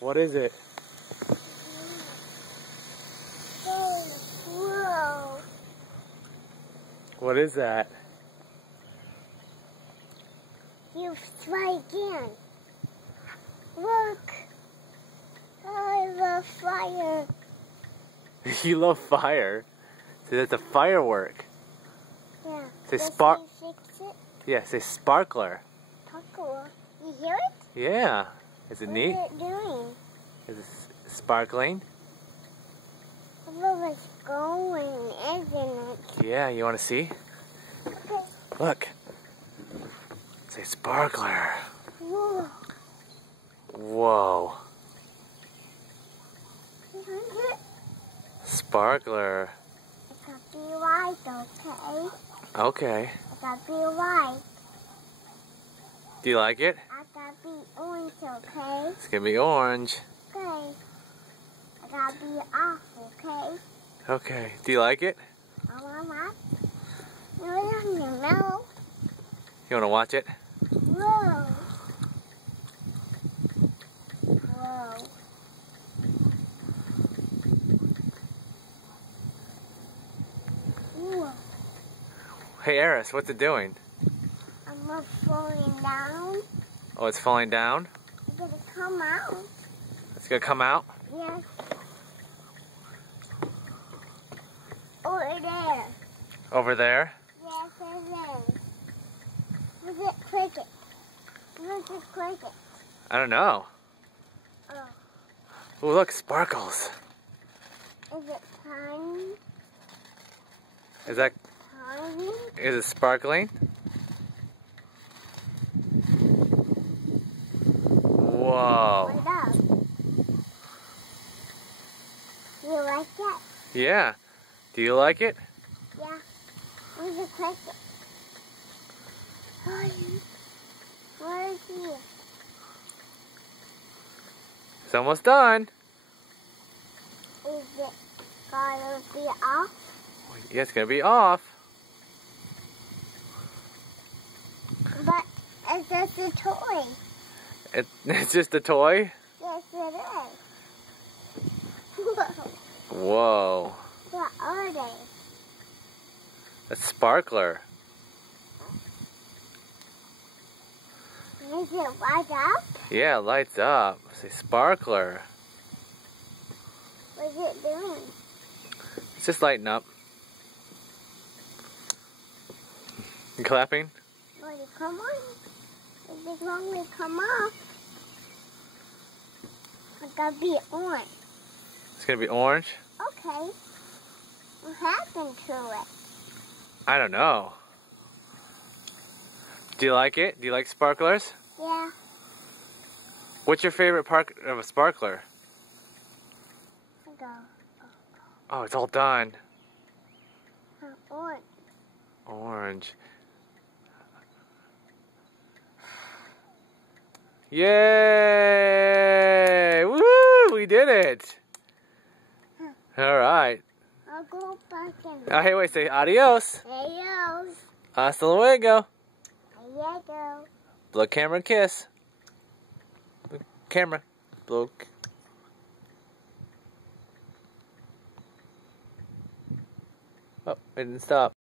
What is it? Whoa. What is that? You try again. Look. I love fire. You love fire. See, that's a firework. Yeah. Say spark. Fix it. Yeah, say sparkler. Sparkler. You hear it? Yeah. Is it neat? What's it doing? Is it sparkling? Look, it's going, isn't it? Yeah, you want to see? Okay. Look. Say sparkler. Whoa. Whoa. Sparkler. It got to be right, okay? Okay. It got to be right. Do you like it? I got to be orange, okay? It's gonna be orange. Okay. I got to be off, okay? Okay. Do you like it? Mama? No. You wanna watch it? Whoa. Whoa. Whoa. Hey Eris, what's it doing? I'm not falling down. Oh, it's falling down? It's gonna come out. It's gonna come out? Yes. Over there. Over there? Yes, it is. Look at cricket. Look at cricket. I don't know. Oh. Oh, look, sparkles. Is it tiny? Is that, Tiny? is it sparkling? Whoa. What up? You like it? Yeah. Do you like it? Yeah. Where's the cricket? Where is he? It's almost done. Is it gonna be off? Yeah, it's gonna be off. But it's just a toy. It's just a toy? Yes, it is. Whoa. Whoa. What are they? That's sparkler. Is it light up? Yeah, it lights up. Say sparkler. What's it doing? It's just lighting up. You clapping? Will it come on? Is it going to come off? It's gonna be orange. It's gonna be orange? Okay. What happened to it? I don't know. Do you like it? Do you like sparklers? Yeah. What's your favorite part of a sparkler? Go. Oh, it's all done. Orange. Orange. Yay! Woo! We did it! All right. I'll go back in. Oh, hey, wait, say adios. Adios. Hasta luego. Adios. Blow camera kiss. Camera. Blow. Oh, it didn't stop.